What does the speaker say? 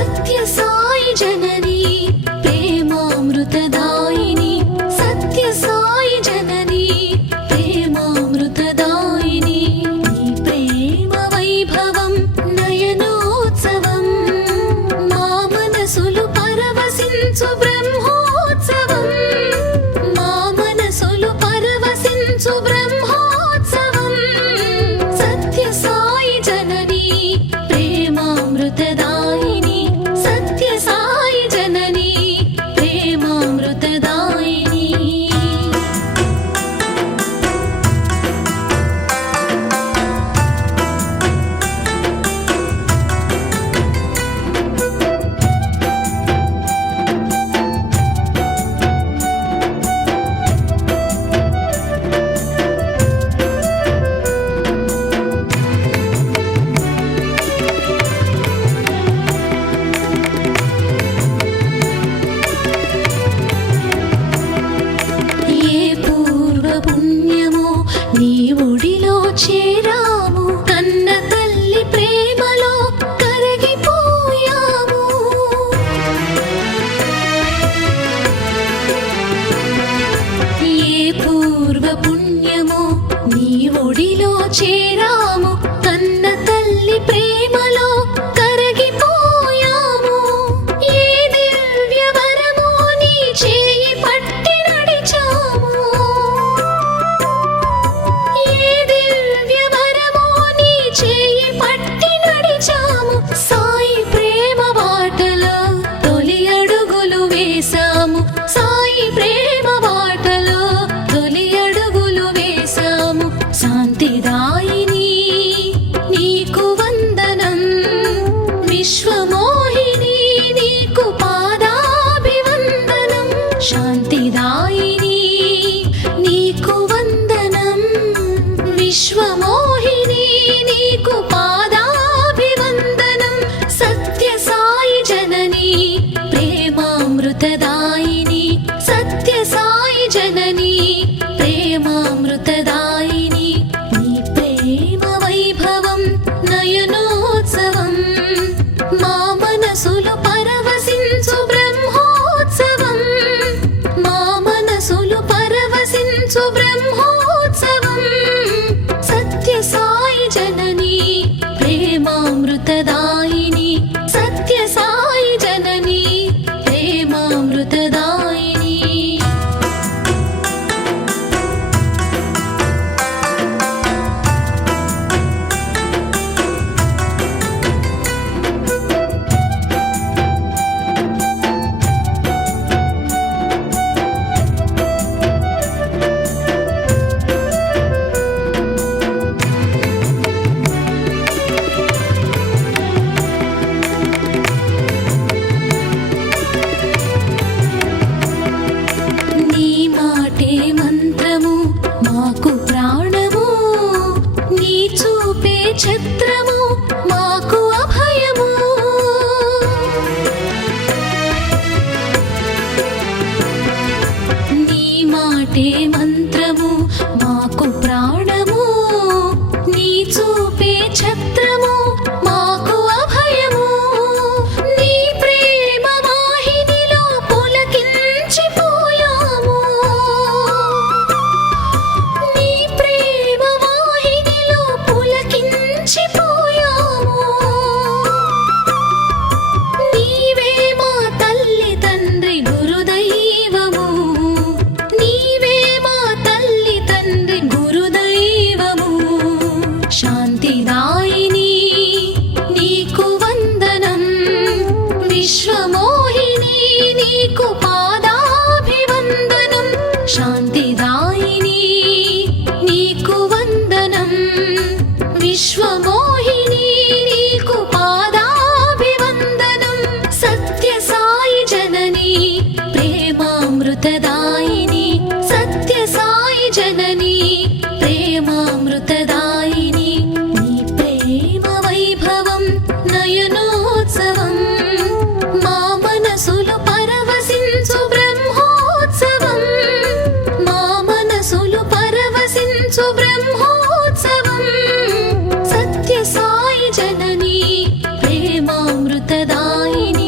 సత్య సాయి జననీ ప్రేమామృతదాయిని సత్య సాయి జననీ ప్రేమామృతదాయిని నీ ప్రేమ వైభవం నయనోత్సవం మా మనసులు పరవశించు బ్రహ్మోత్సవం మా మనసులు పరవశించు బ్రహ్మోత్సవం సత్య సాయి జననీ ప్రేమామృతదాయిని సత్య సాయి జననీ ప్రేమామృతదాయిని ఏ పూర్వ పుణ్యమో నీ ఒడిలో చేరాము కన్న తల్లి ప్రేమలో కరగిపోయాము ఏ పూర్వ పుణ్యమో నీ ఒడిలో చేరాము కన్న తల్లి ప్రేమలో కరగిపోయాము ఏ దివ్య వరమో నీ చేయి పట్టి నడిచాము ఏ దివ్య వరమో నీ చేయి పట్టి నడిచాము సాయి ప్రేమ బాటలో తొలి అడుగులు వేశాము సాయి ప్రేమ బాటలో తొలి అడుగులు వేశాము శాంతిదాయిని నీకు వందనం విశ్వమోహిని నీకు పాదాభివందనం శాంతిదాయిని నీకు వందనం విశ్వమోహిని నీకు పాదాభివందనం సత్య సాయి జననీ ప్రేమామృతదాయిని సత్య సాయి జననీ ప్రేమామృతదాయిని నీ ప్రేమ వైభవం నయనోత్సవం మా మనసులు పరవశించు బ్రహ్మోత్సవం మా మనసులు పరవశించు బ్రహ్మోత్సవం సత్య సాయి జననీ ప్రేమామృతదాయిని సత్య సాయి జననీ ప్రేమామృతదాయిని నీ మాటే మంత్రము మాకు ప్రాణము నీ చూపే ఛత్రము మాకు అభయము నీ మాటే మంత్రము మాకు ప్రాణము నీ చూపే ఛత్రము మాకు అభయము నీ ప్రేమ వాహినిలో పులకించిపోయాము నీ ప్రేమ వాహినిలో పులకించిపోయాము నీవే మా తల్లి తండ్రి గురుదైవము నీవే మా తల్లి తండ్రి గురుదైవము శాంతిదాయిని నీకు వందనం విశ్వమోహిని నీకు పాదాభివందనం శాంతిదాయిని నీకు వందనం విశ్వమోహిని నీకు పాదాభివందనం సత్య సాయి జననీ ప్రేమామృతదాయిని సత్య సాయి జననీ ప్రేమామృతదాయిని నీ ప్రేమ వైభవం నయనోత్సవం మా మనసులు పరవశించు బ్రహ్మోత్సవం మా మనసులు పరవశించు బ్రహ్మోత్సవం సత్య సాయి జననీ ప్రేమామృతదాయిని